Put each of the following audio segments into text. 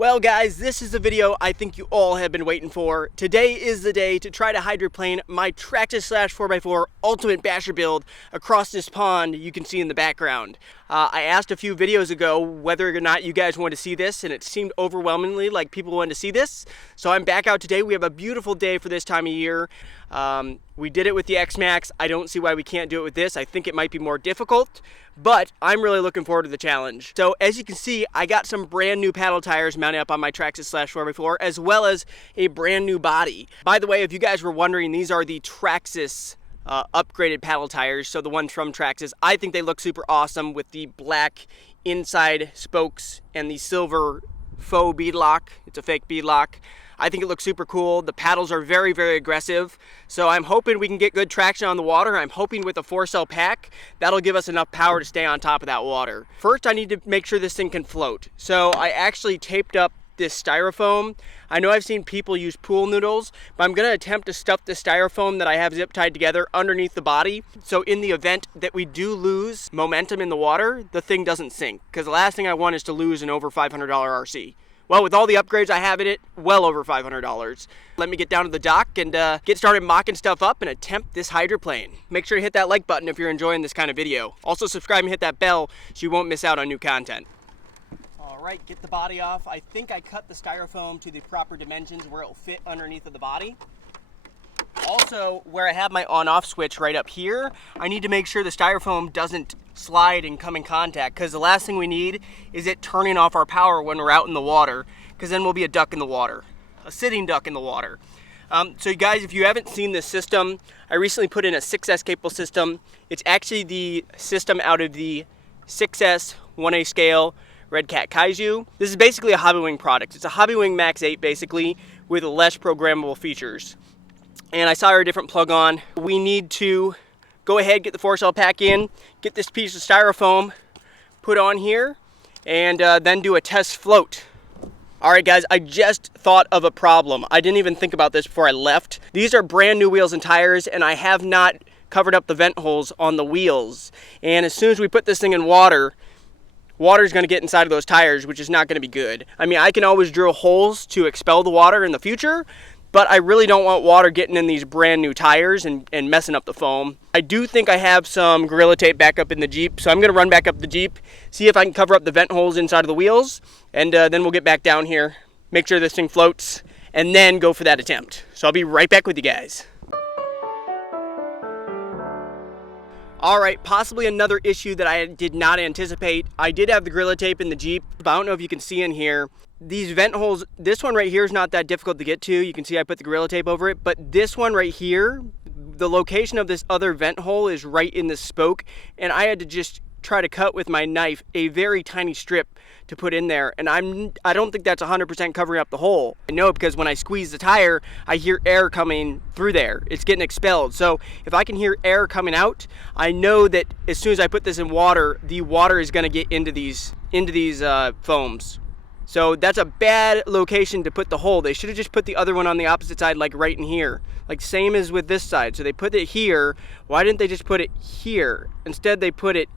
Well guys, this is the video I think you all have been waiting for. Today is the day to try to hydroplane my Traxxas Slash 4x4 Ultimate Basher build across this pond you can see in the background. I asked a few videos ago whether or not you guys want to see this, and it seemed overwhelmingly like people wanted to see this. So I'm back out today. We have a beautiful day for this time of year. We did it with the X-Max. I don't see why we can't do it with this. I think it might be more difficult, but I'm really looking forward to the challenge. So as you can see, I got some brand new paddle tires mounted up on my Traxxas Slash 4x4, as well as a brand new body. By the way, if you guys were wondering, these are the Traxxas upgraded paddle tires, so the ones from Traxxas. I think they look super awesome with the black inside spokes and the silver faux bead lock. It's a fake bead lock. I think it looks super cool. The paddles are very, very aggressive. So I'm hoping we can get good traction on the water. I'm hoping with a 4-cell pack, that'll give us enough power to stay on top of that water. First, I need to make sure this thing can float. So I actually taped up this styrofoam. I know I've seen people use pool noodles, but I'm gonna attempt to stuff the styrofoam that I have zip tied together underneath the body. So in the event that we do lose momentum in the water, the thing doesn't sink. Because the last thing I want is to lose an over $500 RC. Well, with all the upgrades I have in it, well over $500. Let me get down to the dock and get started mocking stuff up and attempt this hydroplane. Make sure to hit that like button if you're enjoying this kind of video. Also subscribe and hit that bell so you won't miss out on new content. All right, get the body off. I think I cut the styrofoam to the proper dimensions where it'll fit underneath of the body. Also, where I have my on-off switch right up here, I need to make sure the styrofoam doesn't slide and come in contact, because the last thing we need is it turning off our power when we're out in the water, because then we'll be a duck in the water, a sitting duck in the water. So you guys, if you haven't seen this system, I recently put in a 6S capable system. It's actually the system out of the 6S 1A scale Red Cat Kaiju. This is basically a Hobbywing product. It's a Hobbywing Max 8 basically with less programmable features. And I saw our different plug on. We need to go ahead, get the 4-cell pack in, get this piece of styrofoam put on here, and then do a test float. All right guys, I just thought of a problem. I didn't even think about this before I left. These are brand new wheels and tires, and I have not covered up the vent holes on the wheels. And as soon as we put this thing in water, water's gonna get inside of those tires, which is not gonna be good. I mean, I can always drill holes to expel the water in the future, but I really don't want water getting in these brand new tires and messing up the foam. I do think I have some Gorilla Tape back up in the Jeep, so I'm gonna run back up the Jeep, see if I can cover up the vent holes inside of the wheels, and then we'll get back down here, make sure this thing floats, and then go for that attempt. So I'll be right back with you guys. All right, possibly another issue that I did not anticipate. I did have the Gorilla Tape in the Jeep, but I don't know if you can see in here. These vent holes, this one right here is not that difficult to get to. You can see I put the Gorilla Tape over it, but this one right here, the location of this other vent hole is right in the spoke, and I had to just try to cut with my knife a very tiny strip to put in there, and I don't think that's 100% covering up the hole. I know because when I squeeze the tire, I hear air coming through there. It's getting expelled. So if I can hear air coming out, I know that as soon as I put this in water, the water is going to get into these foams. So that's a bad location to put the hole. They should have just put the other one on the opposite side, like right in here. Like same as with this side. So they put it here. Why didn't they just put it here? Instead they put it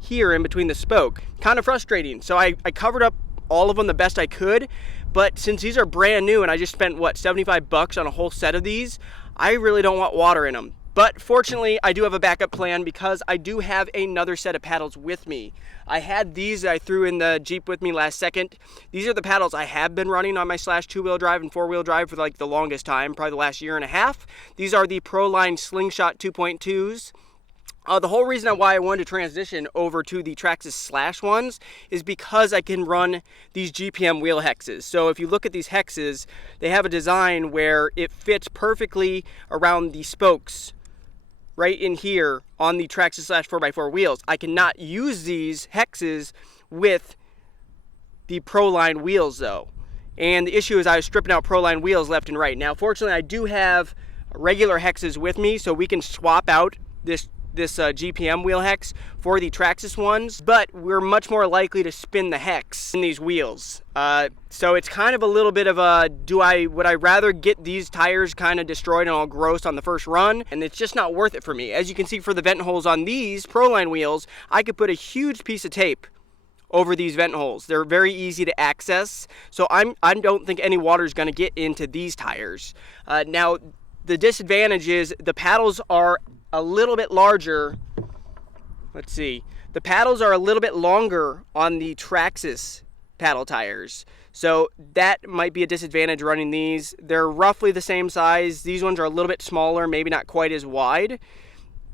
here in between the spoke. Kind of frustrating. So I covered up all of them the best I could, but since these are brand new and I just spent what, 75 bucks on a whole set of these, I really don't want water in them. But fortunately, I do have a backup plan because I do have another set of paddles with me. I had these that I threw in the Jeep with me last second. These are the paddles I have been running on my Slash 2-wheel drive and 4-wheel drive for like the longest time, probably the last year and a half. These are the Proline Slingshot 2.2s. The whole reason why I wanted to transition over to the Traxxas Slash ones is because I can run these GPM Wheel Hexes. So if you look at these hexes, they have a design where it fits perfectly around the spokes right in here on the Traxxas Slash 4x4 wheels. I cannot use these hexes with the Proline wheels though. And the issue is I was stripping out Proline wheels left and right. Now fortunately I do have regular hexes with me, so we can swap out this GPM wheel hex for the Traxxas ones, but we're much more likely to spin the hex in these wheels. So it's kind of a little bit of a, would I rather get these tires kind of destroyed and all gross on the first run, and it's just not worth it for me. As you can see for the vent holes on these Proline wheels, I could put a huge piece of tape over these vent holes. They're very easy to access, so I don't think any water is going to get into these tires. Now, the disadvantage is the paddles are a little bit larger. Let's see. The paddles are a little bit longer on the Traxxas paddle tires, so that might be a disadvantage running these. They're roughly the same size. These ones are a little bit smaller, maybe not quite as wide,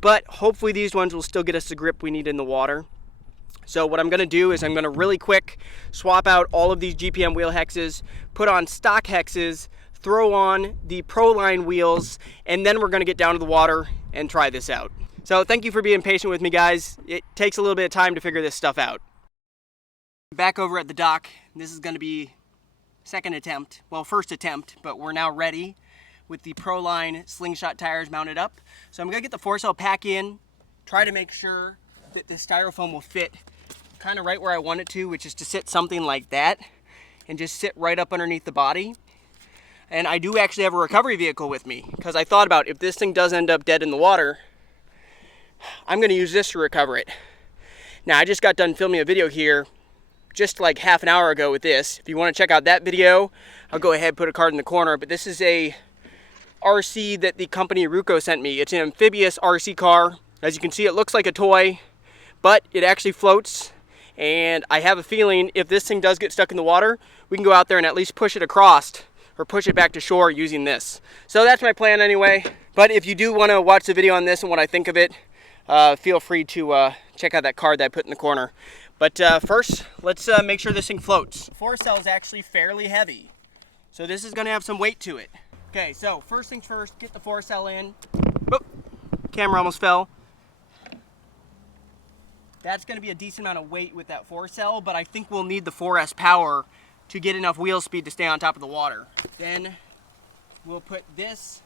but hopefully these ones will still get us the grip we need in the water. So what I'm going to do is I'm going to really quick swap out all of these GPM wheel hexes, put on stock hexes, throw on the Proline wheels, and then we're going to get down to the water and try this out. So thank you for being patient with me, guys. It takes a little bit of time to figure this stuff out. Back over at the dock, this is going to be second attempt, well, first attempt, but we're now ready with the Proline slingshot tires mounted up. So I'm going to get the 4-cell pack in, try to make sure that the styrofoam will fit kind of right where I want it to, which is to sit something like that and just sit right up underneath the body. And I do actually have a recovery vehicle with me, because I thought about if this thing does end up dead in the water, I'm going to use this to recover it. Now, I just got done filming a video here just like half an hour ago with this. If you want to check out that video, I'll go ahead and put a card in the corner. But this is a RC that the company Ruco sent me. It's an amphibious RC car. As you can see, it looks like a toy, but it actually floats. And I have a feeling if this thing does get stuck in the water, we can go out there and at least push it across or push it back to shore using this. So that's my plan anyway. But if you do want to watch the video on this and what I think of it, feel free to check out that card that I put in the corner. But first, let's make sure this thing floats. The 4-cell is actually fairly heavy, so this is going to have some weight to it. Okay, so first things first, get the 4-cell in. Oop, camera almost fell. That's going to be a decent amount of weight with that 4-cell, but I think we'll need the 4S power to get enough wheel speed to stay on top of the water. Then we'll put this,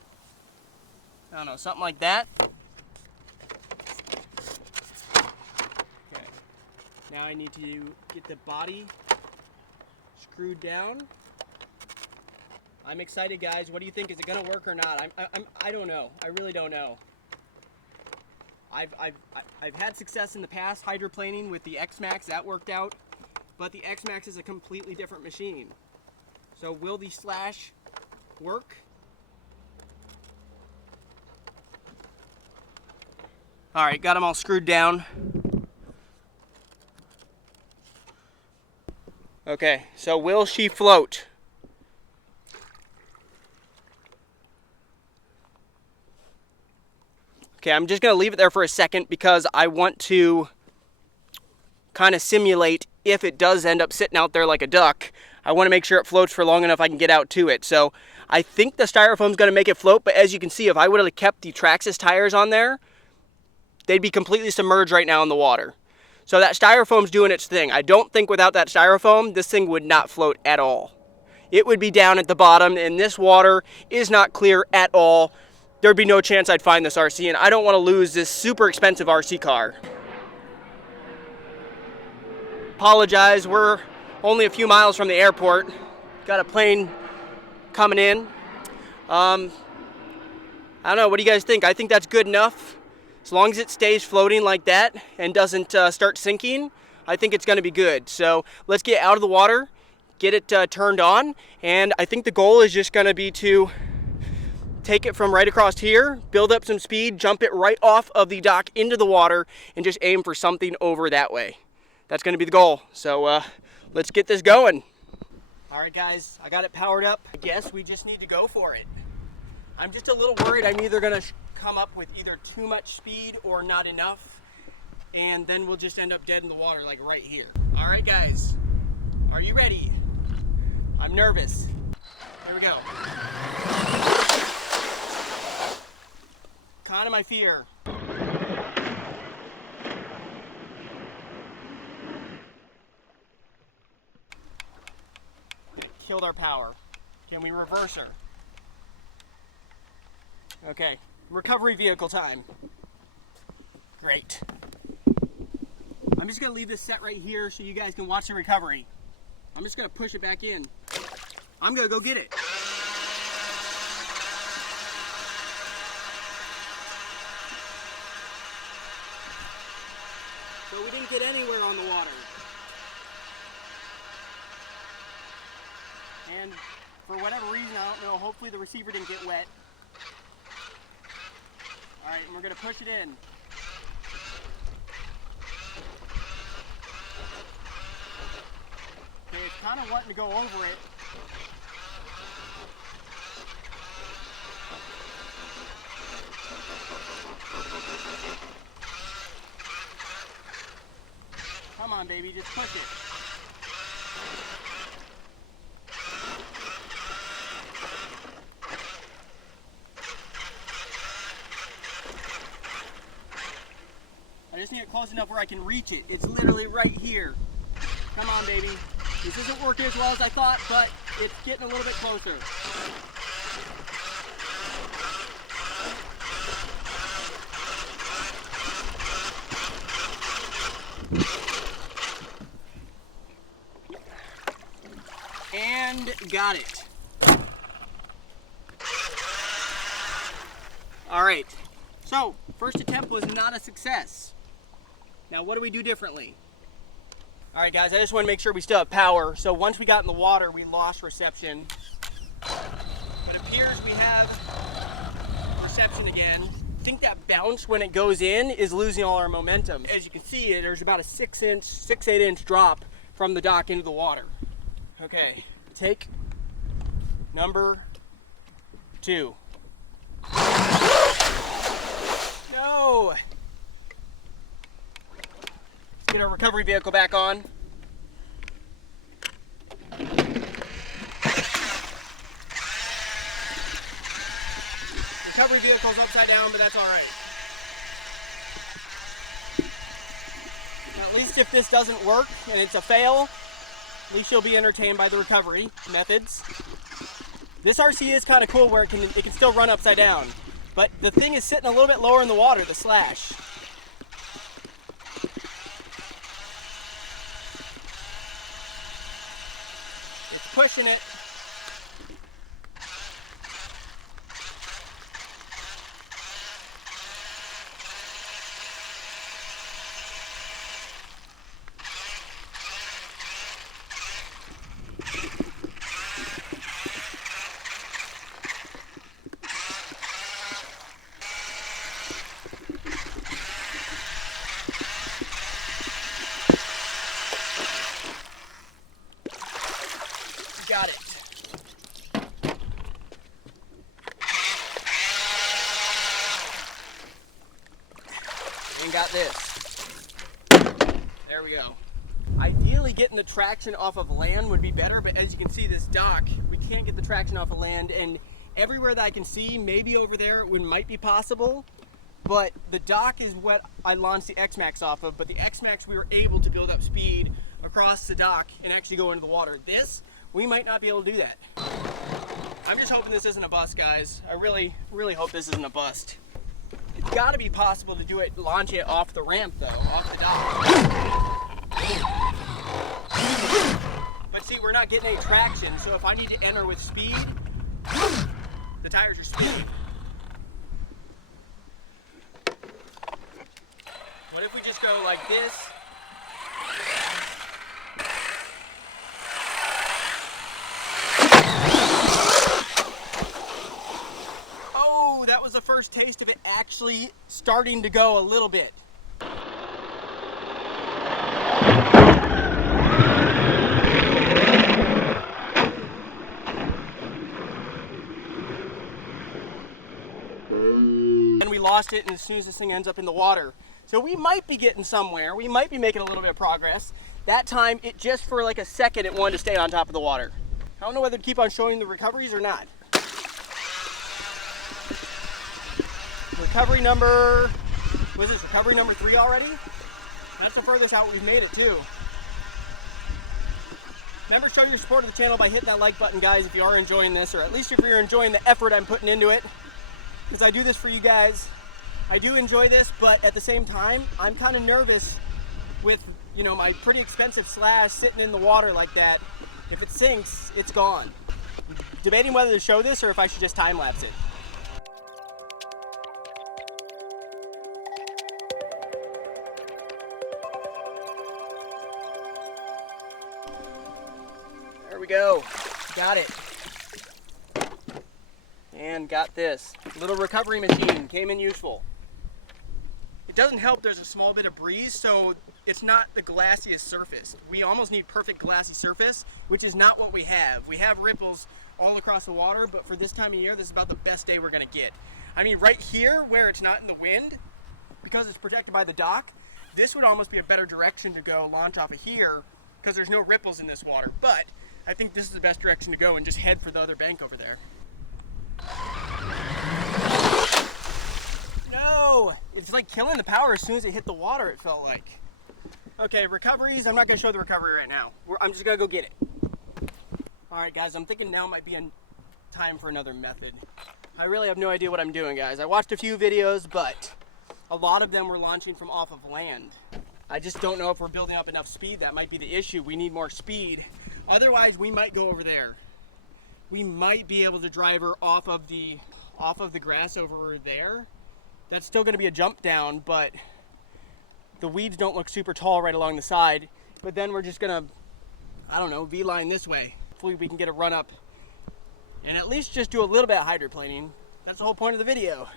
I don't know, something like that. Now I need to get the body screwed down. I'm excited, guys. What do you think? Is it gonna work or not? I don't know. I really don't know. I've had success in the past hydroplaning with the X-Max. That worked out. But the X-Max is a completely different machine. So will the Slash work? All right, got them all screwed down. Okay, so will she float? Okay, I'm just gonna leave it there for a second because I want to kind of simulate if it does end up sitting out there like a duck. I want to make sure it floats for long enough I can get out to it. So I think the styrofoam's gonna make it float, but as you can see, if I would have kept the Traxxas tires on there, they'd be completely submerged right now in the water. So that styrofoam's doing its thing. I don't think without that styrofoam, this thing would not float at all. It would be down at the bottom, and this water is not clear at all. There'd be no chance I'd find this RC, and I don't want to lose this super expensive RC car. Apologize, we're only a few miles from the airport. Got a plane coming in. I don't know, what do you guys think? I think that's good enough. As long as it stays floating like that and doesn't start sinking, I think it's going to be good. So let's get out of the water, get it turned on, and I think the goal is just going to be to take it from right across here, build up some speed, jump it right off of the dock into the water, and just aim for something over that way. That's going to be the goal. So let's get this going. All right, guys, I got it powered up. I guess we just need to go for it. I'm just a little worried I'm either going to come up with either too much speed or not enough, and then we'll just end up dead in the water like right here. All right, guys, are you ready? I'm nervous. Here we go. Kind of my fear. It killed our power. Can we reverse her? Okay, recovery vehicle time. Great. I'm just gonna leave this set right here so you guys can watch the recovery. I'm just gonna push it back in. I'm gonna go get it. So we didn't get anywhere on the water. And for whatever reason, I don't know, hopefully the receiver didn't get wet. All right, and we're gonna push it in. Okay, it's kind of wanting to go over it. Come on, baby, just push it. I just need it close enough where I can reach it. It's literally right here. Come on, baby. This isn't working as well as I thought, but it's getting a little bit closer. And got it. All right, so first attempt was not a success. Now what do we do differently? All right guys, I just want to make sure we still have power. So once we got in the water, we lost reception. But it appears we have reception again. I think that bounce when it goes in is losing all our momentum. As you can see, there's about a 6-8 inch drop from the dock into the water. Okay, take number 2. No! Let's get our recovery vehicle back on. Recovery vehicle's upside down, but that's all right. Now, at least if this doesn't work and it's a fail, at least you'll be entertained by the recovery methods. This RC is kind of cool where it can still run upside down, but the thing is sitting a little bit lower in the water, the Slash. It's pushing it. Got it. And got this. There we go. Ideally getting the traction off of land would be better, but as you can see, this dock, we can't get the traction off of land, and everywhere that I can see, maybe over there it might be possible, but the dock is what I launched the X-Max off of, but the X-Max we were able to build up speed across the dock and actually go into the water. This, we might not be able to do that. I'm just hoping this isn't a bust, guys. I really, really hope this isn't a bust. It's got to be possible to do it, launch it off the ramp though, off the dock. But see, we're not getting any traction, so if I need to enter with speed, the tires are spinning. What if we just go like this? That was the first taste of it actually starting to go a little bit. And we lost it, and as soon as this thing ends up in the water. So we might be getting somewhere. We might be making a little bit of progress. That time, it just for like a second, it wanted to stay on top of the water. I don't know whether to keep on showing the recoveries or not. Recovery number, what is this, recovery number 3 already? That's the furthest out we've made it too. Remember, show your support of the channel by hitting that like button, guys, if you are enjoying this, or at least if you're enjoying the effort I'm putting into it. Because I do this for you guys. I do enjoy this, but at the same time, I'm kind of nervous with, you know, my pretty expensive Slash sitting in the water like that. If it sinks, it's gone. I'm debating whether to show this or if I should just time lapse it. There we go. Got it. And got this. Little recovery machine. Came in useful. It doesn't help there's a small bit of breeze, so it's not the glassiest surface. We almost need perfect glassy surface, which is not what we have. We have ripples all across the water, but for this time of year, this is about the best day we're gonna get. I mean, right here, where it's not in the wind, because it's protected by the dock, this would almost be a better direction to go launch off of here, because there's no ripples in this water. But I think this is the best direction to go and just head for the other bank over there. No! It's like killing the power as soon as it hit the water, it felt like. Okay, recoveries, I'm not gonna show the recovery right now. I'm just gonna go get it. All right, guys, I'm thinking now might be time for another method. I really have no idea what I'm doing, guys. I watched a few videos, but a lot of them were launching from off of land. I just don't know if we're building up enough speed. That might be the issue. We need more speed. Otherwise, we might go over there. We might be able to drive her off of the grass over there. That's still gonna be a jump down, but the weeds don't look super tall right along the side. But then we're just gonna, I don't know, V-line this way. Hopefully we can get a run up and at least just do a little bit of hydroplaning. That's the whole point of the video.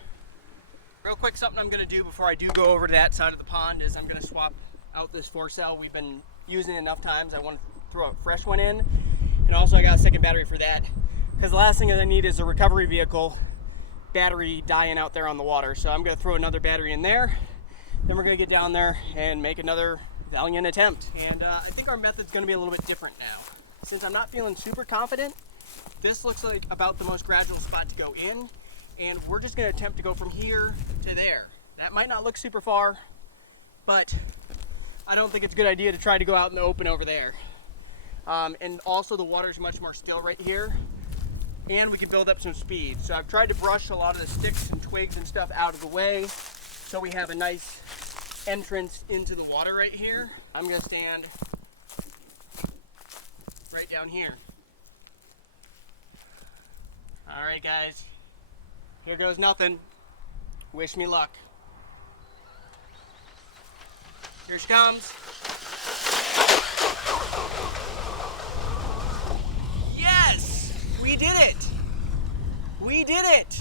Real quick, something I'm gonna do before I do go over to that side of the pond is I'm gonna swap out this four-cell. We've been using it enough times. I want to throw a fresh one in. And also I got a second battery for that, because the last thing that I need is a recovery vehicle battery dying out there on the water. So I'm gonna throw another battery in there. Then we're gonna get down there and make another valiant attempt. And I think our method's gonna be a little bit different now. Since I'm not feeling super confident, this looks like about the most gradual spot to go in. And we're just gonna attempt to go from here to there. That might not look super far, but I don't think it's a good idea to try to go out in the open over there. And also the water's much more still right here, and we can build up some speed. So I've tried to brush a lot of the sticks and twigs and stuff out of the way so we have a nice entrance into the water right here. I'm gonna stand right down here. All right, guys, here goes nothing. Wish me luck. Here she comes. Yes! We did it! We did it!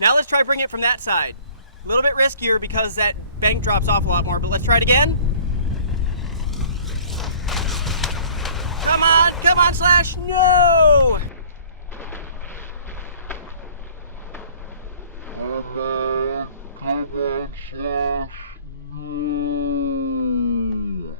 Now let's try bringing it from that side. A little bit riskier because that bank drops off a lot more, but let's try it again. Come on, Slash, no! Come on, Slash, no!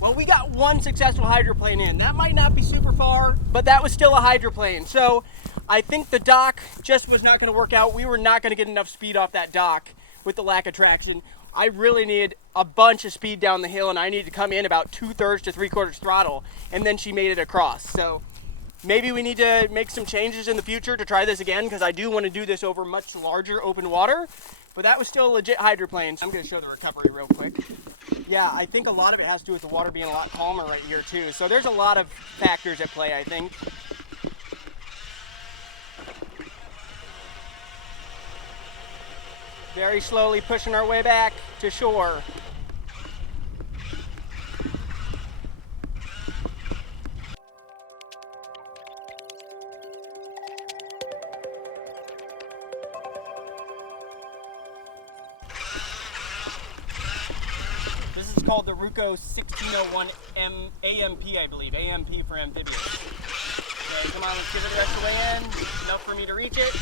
Well, we got one successful hydroplane in. That might not be super far, but that was still a hydroplane. So I think the dock just was not gonna work out. We were not gonna get enough speed off that dock with the lack of traction. I really needed a bunch of speed down the hill, and I needed to come in about 2/3 to 3/4 throttle, and then she made it across. So maybe we need to make some changes in the future to try this again, because I do want to do this over much larger open water, but that was still a legit hydroplane. So I'm gonna show the recovery real quick. Yeah, I think a lot of it has to do with the water being a lot calmer right here too. So there's a lot of factors at play, I think. Very slowly pushing our way back to shore. This is called the Ruco 1601 AMP, I believe. AMP for amphibious. Okay, come on, let's give it the rest of the way in. Enough for me to reach it.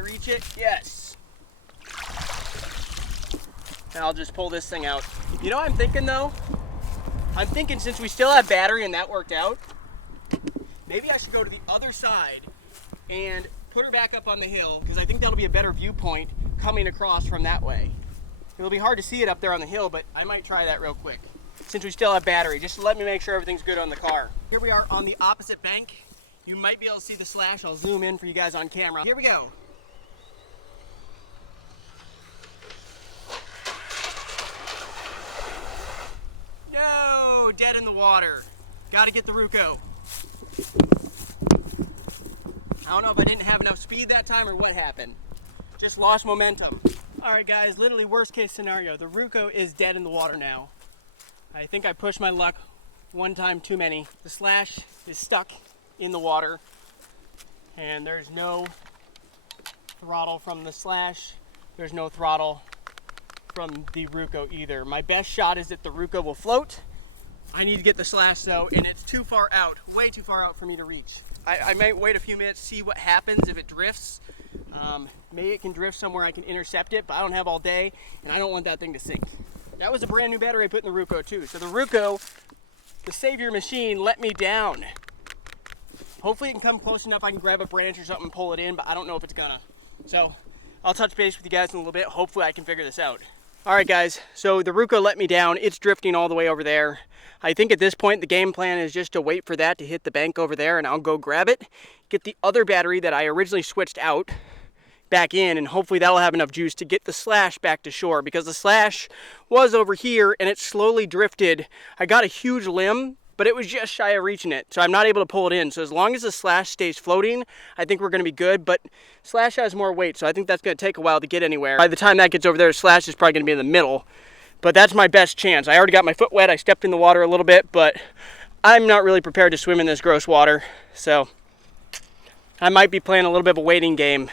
Reach it? Yes. And I'll just pull this thing out. You know what I'm thinking though? I'm thinking since we still have battery and that worked out, maybe I should go to the other side and put her back up on the hill, because I think that'll be a better viewpoint coming across from that way. It'll be hard to see it up there on the hill, but I might try that real quick since we still have battery. Just let me make sure everything's good on the car. Here we are on the opposite bank. You might be able to see the Slash. I'll zoom in for you guys on camera. Here we go. dead in the water. Gotta get the Ruco. I don't know if I didn't have enough speed that time or what happened. Just lost momentum. All right guys, literally worst case scenario. The Ruco is dead in the water now. I think I pushed my luck one time too many. The Slash is stuck in the water and there's no throttle from the Slash. There's no throttle from the Ruco either. My best shot is that the Ruco will float. I need to get the Slash though, and it's too far out, way too far out for me to reach. I might wait a few minutes, see what happens if it drifts. Maybe it can drift somewhere I can intercept it, but I don't have all day, and I don't want that thing to sink. That was a brand new battery I put in the Ruco too. So the Ruco, the savior machine, let me down. Hopefully it can come close enough I can grab a branch or something and pull it in, but I don't know if it's gonna. So I'll touch base with you guys in a little bit. Hopefully I can figure this out. All right guys, so the Ruco let me down. It's drifting all the way over there. I think at this point the game plan is just to wait for that to hit the bank over there and I'll go grab it, get the other battery that I originally switched out back in, and hopefully that'll have enough juice to get the Slash back to shore, because the Slash was over here and it slowly drifted. I got a huge limb, but it was just shy of reaching it, so I'm not able to pull it in. So as long as the Slash stays floating, I think we're gonna be good, but Slash has more weight, so I think that's gonna take a while to get anywhere. By the time that gets over there, Slash is probably gonna be in the middle, but that's my best chance. I already got my foot wet, I stepped in the water a little bit, but I'm not really prepared to swim in this gross water, so I might be playing a little bit of a waiting game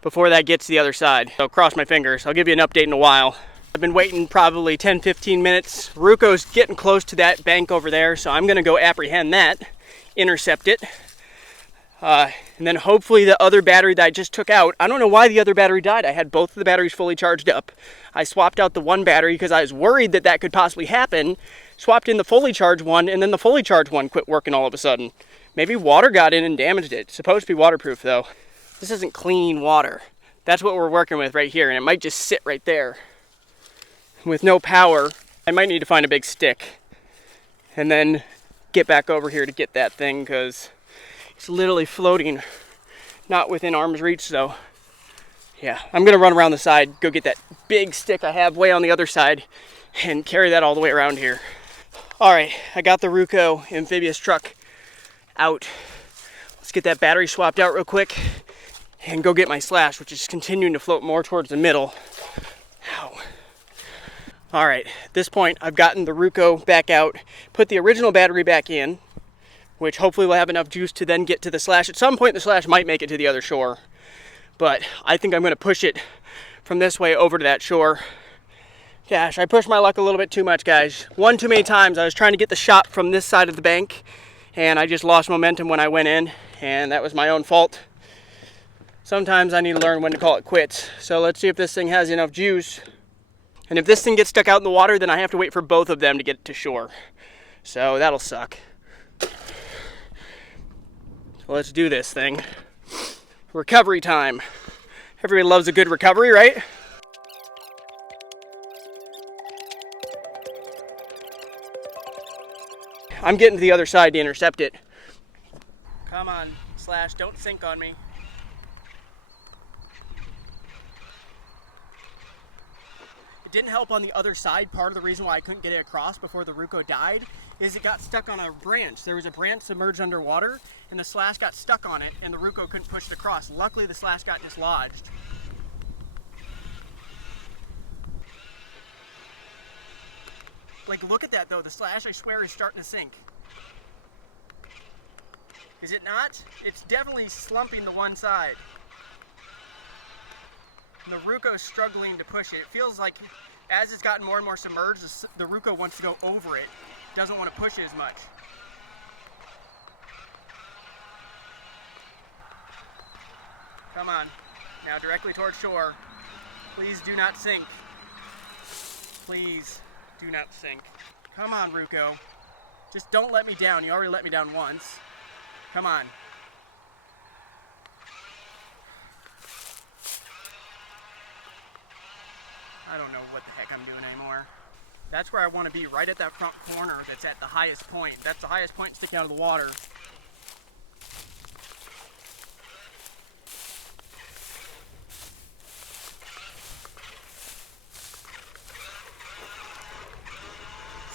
before that gets to the other side. So cross my fingers, I'll give you an update in a while. I've been waiting probably 10-15 minutes. Ruco's getting close to that bank over there, so I'm gonna go apprehend that, intercept it, and then hopefully the other battery that I just took out, I don't know why the other battery died. I had both of the batteries fully charged up. I swapped out the one battery because I was worried that that could possibly happen, swapped in the fully charged one, and then the fully charged one quit working all of a sudden. Maybe water got in and damaged it. It's supposed to be waterproof though. This isn't clean water. That's what we're working with right here, and it might just sit right there with no power. I might need to find a big stick and then get back over here to get that thing, because it's literally floating, not within arm's reach. So yeah, I'm gonna run around the side, go get that big stick I have way on the other side and carry that all the way around here. All right, I got the Ruco amphibious truck out. Let's get that battery swapped out real quick and go get my Slash, which is continuing to float more towards the middle. Ow. All right, at this point, I've gotten the Ruco back out, put the original battery back in, which hopefully will have enough juice to then get to the Slash. At some point, the Slash might make it to the other shore, but I think I'm gonna push it from this way over to that shore. Gosh, I pushed my luck a little bit too much, guys. One too many times. I was trying to get the shot from this side of the bank, and I just lost momentum when I went in, and that was my own fault. Sometimes I need to learn when to call it quits. So let's see if this thing has enough juice. And if this thing gets stuck out in the water, then I have to wait for both of them to get to shore. So that'll suck. So let's do this thing. Recovery time. Everybody loves a good recovery, right? I'm getting to the other side to intercept it. Come on, Slash, don't sink on me. It didn't help on the other side. Part of the reason why I couldn't get it across before the Ruco died is it got stuck on a branch. There was a branch submerged underwater and the Slash got stuck on it and the Ruco couldn't push it across. Luckily the Slash got dislodged. Like, look at that though. The Slash, I swear, is starting to sink. Is it not? It's definitely slumping to one side. And the Ruco is struggling to push it. It feels like as it's gotten more and more submerged, the Ruco wants to go over it. Doesn't want to push it as much. Come on. Now directly towards shore. Please do not sink. Please do not sink. Come on, Ruco. Just don't let me down. You already let me down once. Come on. I don't know what the heck I'm doing anymore. That's where I want to be, right at that front corner that's at the highest point. That's the highest point sticking out of the water.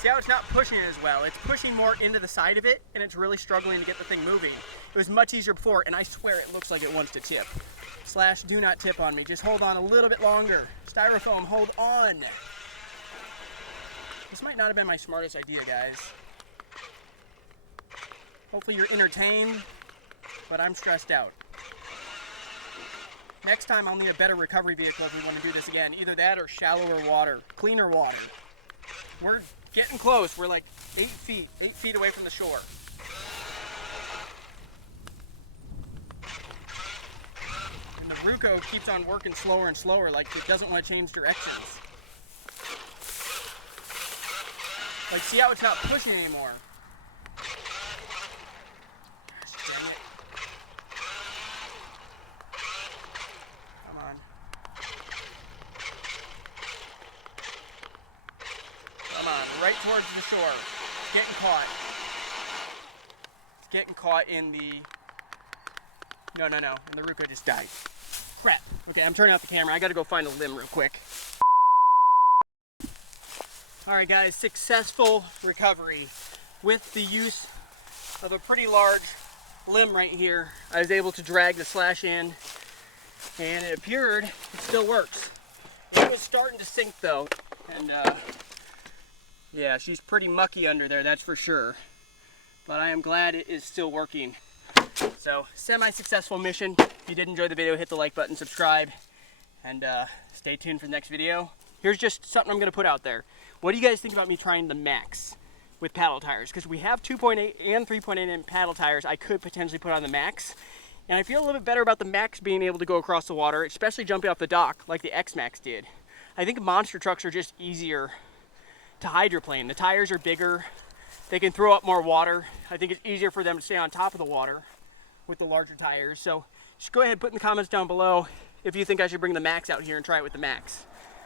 See how it's not pushing it as well? It's pushing more into the side of it, and it's really struggling to get the thing moving. It was much easier before, and I swear it looks like it wants to tip. Slash, do not tip on me. Just hold on a little bit longer. Styrofoam, hold on. This might not have been my smartest idea, guys. Hopefully you're entertained, but I'm stressed out. Next time I'll need a better recovery vehicle if we want to do this again. Either that or shallower water, cleaner water. We're getting close. We're like 8 feet away from the shore. And the Ruco keeps on working slower and slower, like it doesn't want to change directions. Like, see how it's not pushing anymore? Gosh, dang it. Come on. Come on, right towards the shore. It's getting caught. It's getting caught in the... No. And the Ruco just died. Crap. Okay, I'm turning off the camera. I gotta go find a limb real quick. Alright guys, successful recovery with the use of a pretty large limb right here. I was able to drag the Slash in, and it appeared it still works. It was starting to sink though, and yeah, she's pretty mucky under there, that's for sure. But I am glad it is still working. So, semi-successful mission. If you did enjoy the video, hit the like button, subscribe, and stay tuned for the next video. Here's just something I'm going to put out there. What do you guys think about me trying the Max with paddle tires? Because we have 2.8 and 3.8 inch paddle tires I could potentially put on the Max. And I feel a little bit better about the Max being able to go across the water, especially jumping off the dock like the X-Max did. I think monster trucks are just easier to hydroplane. The tires are bigger. They can throw up more water. I think it's easier for them to stay on top of the water with the larger tires. So just go ahead and put in the comments down below if you think I should bring the Max out here and try it with the Max.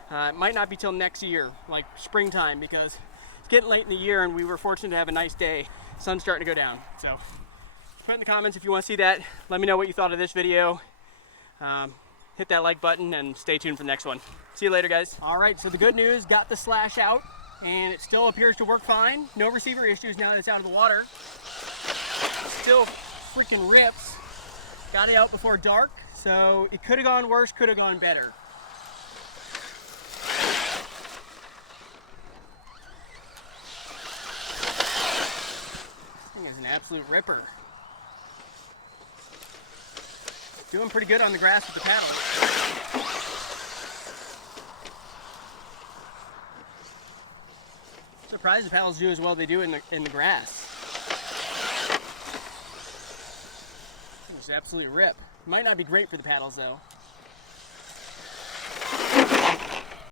It might not be till next year, like springtime, because it's getting late in the year and we were fortunate to have a nice day. Sun's starting to go down. So put in the comments if you want to see that. Let me know what you thought of this video. Hit that like button and stay tuned for the next one. See you later, guys. All right, so the good news, got the Slash out and it still appears to work fine. No receiver issues now that it's out of the water. Still freaking rips. Got it out before dark, so it could have gone worse, could have gone better. Is an absolute ripper. Doing pretty good on the grass with the paddle. Surprised the paddles do as well as they do in the grass. It's absolutely rip. Might not be great for the paddles though.